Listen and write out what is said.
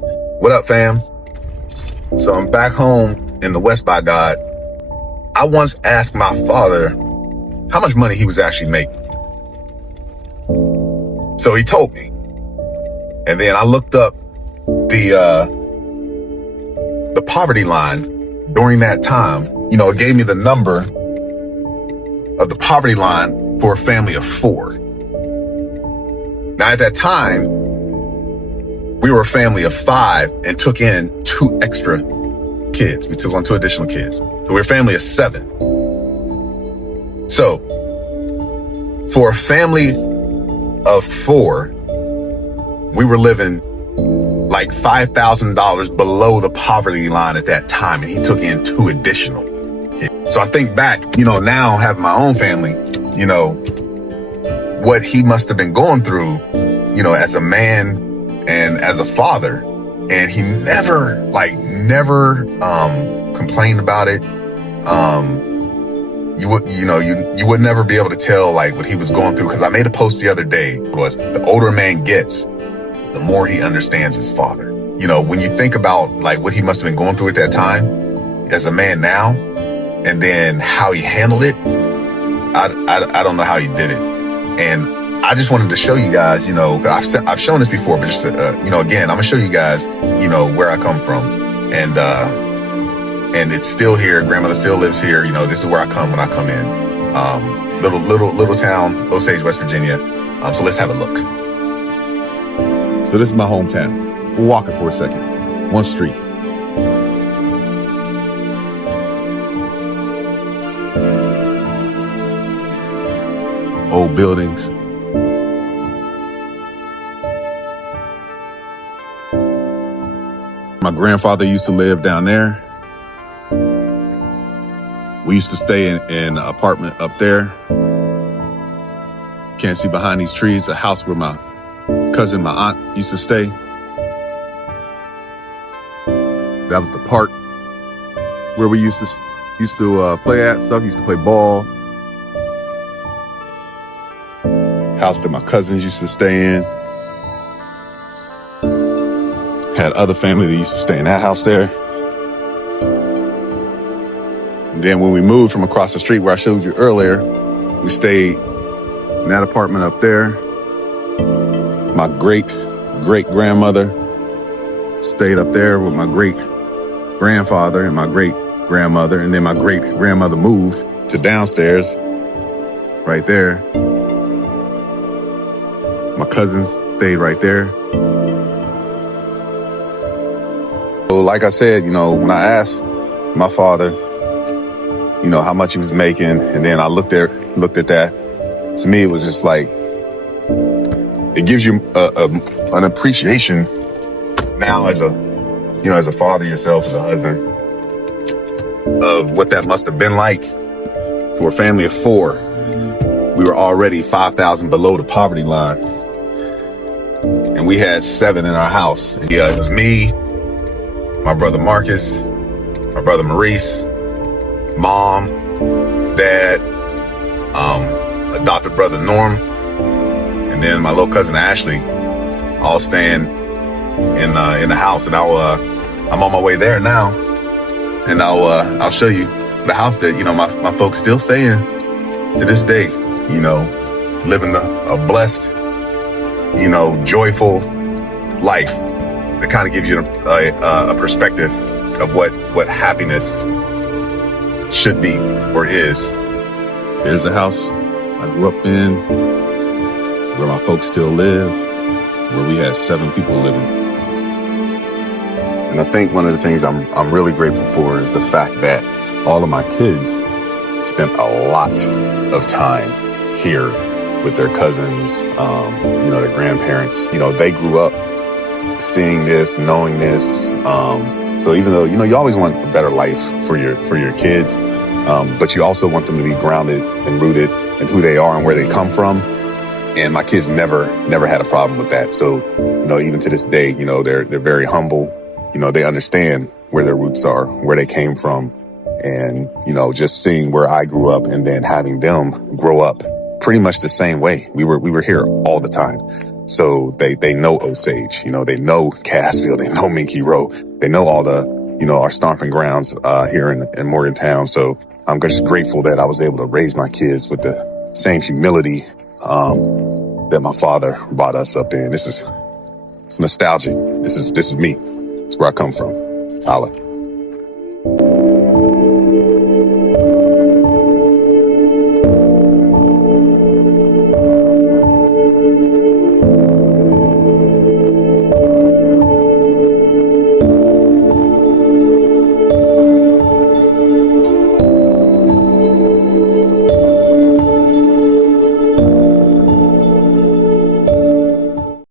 What up, fam? So I'm back home in the West by God. I once asked my father how much money he was actually making. So he told me. And then I looked up the poverty line during that time. You know, it gave me the number of the poverty line for a family of 4. Now, at that time, we were a family of 5 and took in 2 extra kids. We took on 2 additional kids. So we're a family of 7. So for a family of 4, we were living like $5,000 below the poverty line at that time. And he took in 2 additional kids. So I think back, now having my own family, what he must have been going through, as a man and as a father. And he never complained about it. You would never be able to tell like what he was going through. Cause I made a post the other day, was the older a man gets, the more he understands his father. When you think about like what he must have been going through at that time as a man now, and then how he handled it, I don't know how he did it. And I just wanted to show you guys, I've shown this before, but just, again, I'm gonna show you guys, where I come from. And it's still here. Grandmother still lives here. This is where I come when I come in. Little town, Osage, West Virginia. So let's have a look. So this is my hometown. We'll walk it for a second. One street. Old buildings. My grandfather used to live down there. We used to stay in an apartment up there. Can't see behind these trees, a house where my cousin, my aunt used to stay. That was the park where we used to play at stuff. Used to play ball. House that my cousins used to stay in. Had other family that used to stay in that house there. And then when we moved from across the street where I showed you earlier, we stayed in that apartment up there. My great-great-grandmother stayed up there with my great-grandfather and my great-grandmother. And then my great-grandmother moved to downstairs, right there. My cousins stayed right there. So like I said, when I asked my father, how much he was making, and then I looked at that, to me, it was just like, it gives you an appreciation now as a father yourself, as a husband, of what that must have been like for a family of 4. We were already 5,000 below the poverty line. And we had 7 in our house. Yeah, it was me, my brother Marcus, my brother Maurice, mom, dad, adopted brother Norm, and then my little cousin Ashley, all staying in the house. And I'm on my way there now, and I'll show you the house that my folks still stay in to this day. Living a blessed, joyful life. It kind of gives you a perspective of what happiness should be or is. Here's the house I grew up in, where my folks still live, where we had 7 people living. And I think one of the things I'm really grateful for is the fact that all of my kids spent a lot of time here with their cousins, their grandparents. They grew up seeing this, knowing this. So even though, you always want a better life for your kids, but you also want them to be grounded and rooted in who they are and where they come from. And my kids never had a problem with that. So, even to this day, they're very humble. They understand where their roots are, where they came from. And, just seeing where I grew up and then having them grow up pretty much the same way. We were here all the time. So they know Osage, they know Cassville, they know Minky Row, they know all the, our stomping grounds here in Morgantown. So I'm just grateful that I was able to raise my kids with the same humility that my father brought us up in. It's nostalgic. This is me. It's where I come from. Holla.